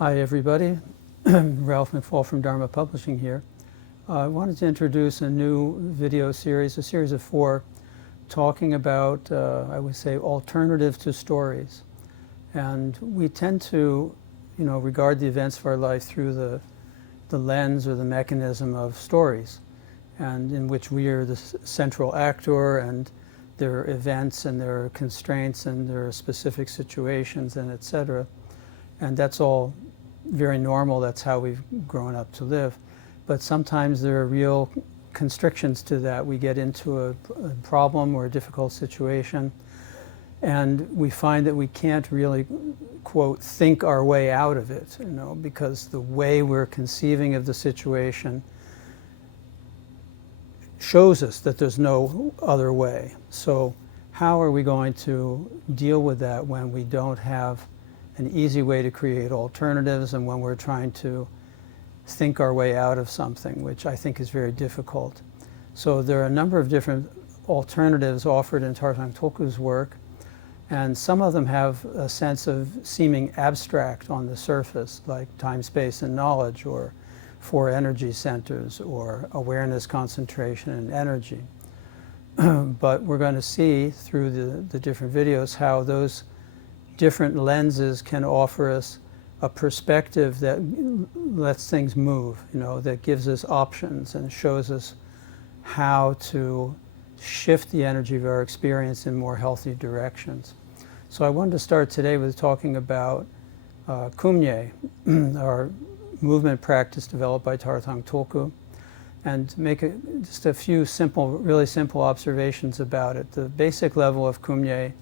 Hi everybody, Ralph McFall from Dharma Publishing here. I wanted to introduce a new video series, a series of 4, talking about, I would say, alternatives to stories. And we tend to, regard the events of our life through the lens or the mechanism of stories, and in which we are the central actor, and there are events and there are constraints and there are specific situations and etc. And that's all very normal. That's how we've grown up to live. But sometimes there are real constrictions to that. We get into a problem or a difficult situation, and we find that we can't really, quote, think our way out of it, because the way we're conceiving of the situation shows us that there's no other way. So how are we going to deal with that when we don't have an easy way to create alternatives, and when we're trying to think our way out of something, which I think is very difficult? So there are a number of different alternatives offered in Tarthang Tulku's work, and some of them have a sense of seeming abstract on the surface, like time, space, and knowledge, or 4 energy centers, or awareness, concentration, and energy. But we're going to see through the different videos how those different lenses can offer us a perspective that lets things move, that gives us options and shows us how to shift the energy of our experience in more healthy directions. So I wanted to start today with talking about Kum Nye, our movement practice developed by Tarthang Tulku, and make just a few really simple observations about it. The basic level of Kum Nye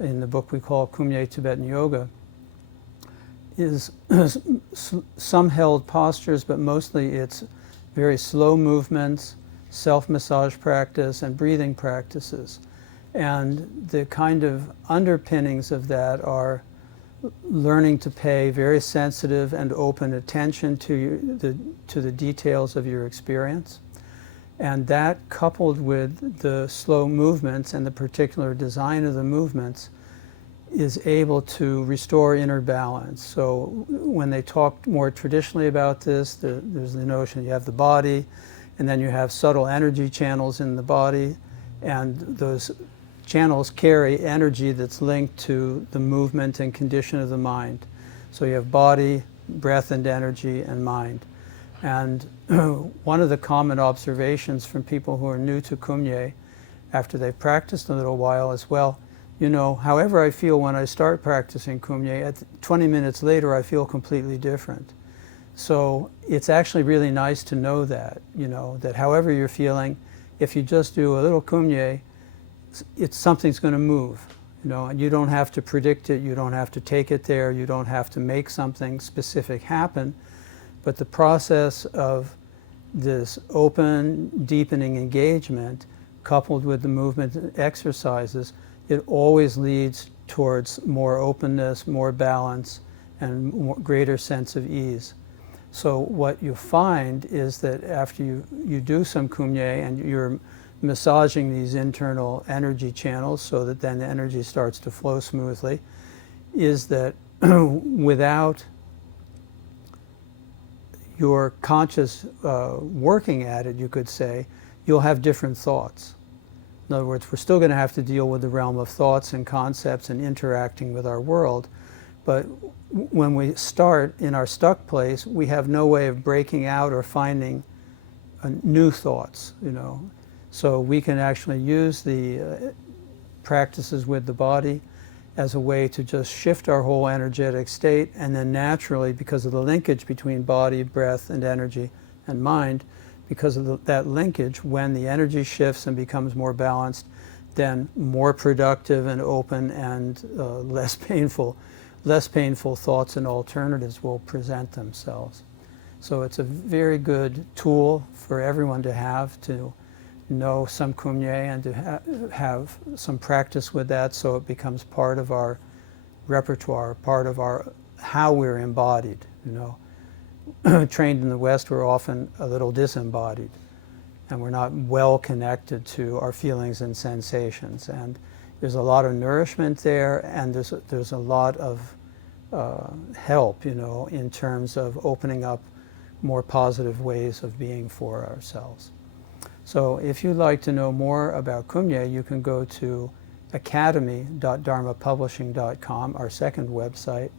in the book we call Kum Nye Tibetan Yoga is some held postures, but mostly it's very slow movements, self-massage practice, and breathing practices. And the kind of underpinnings of that are learning to pay very sensitive and open attention to the details of your experience. And that, coupled with the slow movements and the particular design of the movements, is able to restore inner balance. So when they talk more traditionally about this, there's the notion you have the body, and then you have subtle energy channels in the body, and those channels carry energy that's linked to the movement and condition of the mind. So you have body, breath and energy, and mind. And one of the common observations from people who are new to Kum Nye, after they've practiced a little while, is, well, however I feel when I start practicing Kum Nye, 20 minutes later I feel completely different. So it's actually really nice to know that, that however you're feeling, if you just do a little Kum Nye, something's going to move. And you don't have to predict it, you don't have to take it there, you don't have to make something specific happen. But the process of this open, deepening engagement, coupled with the movement exercises, it always leads towards more openness, more balance, and greater sense of ease. So what you find is that after you do some Kum Nye and you're massaging these internal energy channels so that then the energy starts to flow smoothly, is that without your conscious working at it, you could say, you'll have different thoughts. In other words, we're still going to have to deal with the realm of thoughts and concepts and interacting with our world, but when we start in our stuck place, we have no way of breaking out or finding new thoughts, So we can actually use the practices with the body as a way to just shift our whole energetic state, and then naturally, because of the linkage between body, breath, and energy, and mind, because of that linkage, when the energy shifts and becomes more balanced, then more productive and open and less painful thoughts and alternatives will present themselves. So it's a very good tool for everyone to have, to know some Kum Nye and to have some practice with that, so it becomes part of our repertoire, part of how we're embodied. Trained in the West, we're often a little disembodied, and we're not well connected to our feelings and sensations. And there's a lot of nourishment there, and there's a lot of help, in terms of opening up more positive ways of being for ourselves. So if you'd like to know more about Kum Nye, you can go to academy.dharmapublishing.com, our second website,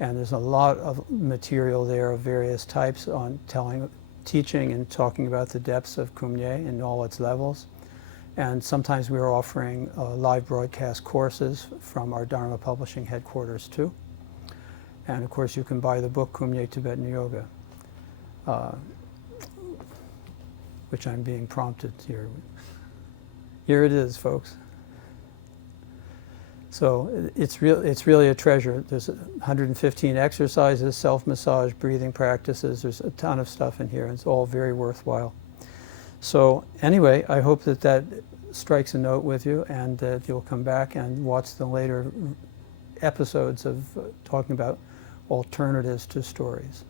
and there's a lot of material there of various types on teaching and talking about the depths of Kum Nye in all its levels. And sometimes we're offering live broadcast courses from our Dharma Publishing headquarters too. And of course you can buy the book Kum Nye Tibetan Yoga, which I'm being prompted here. Here it is, folks. So it's really a treasure. There's 115 exercises, self-massage, breathing practices. There's a ton of stuff in here, and it's all very worthwhile. So anyway, I hope that strikes a note with you, and that you'll come back and watch the later episodes of talking about alternatives to stories.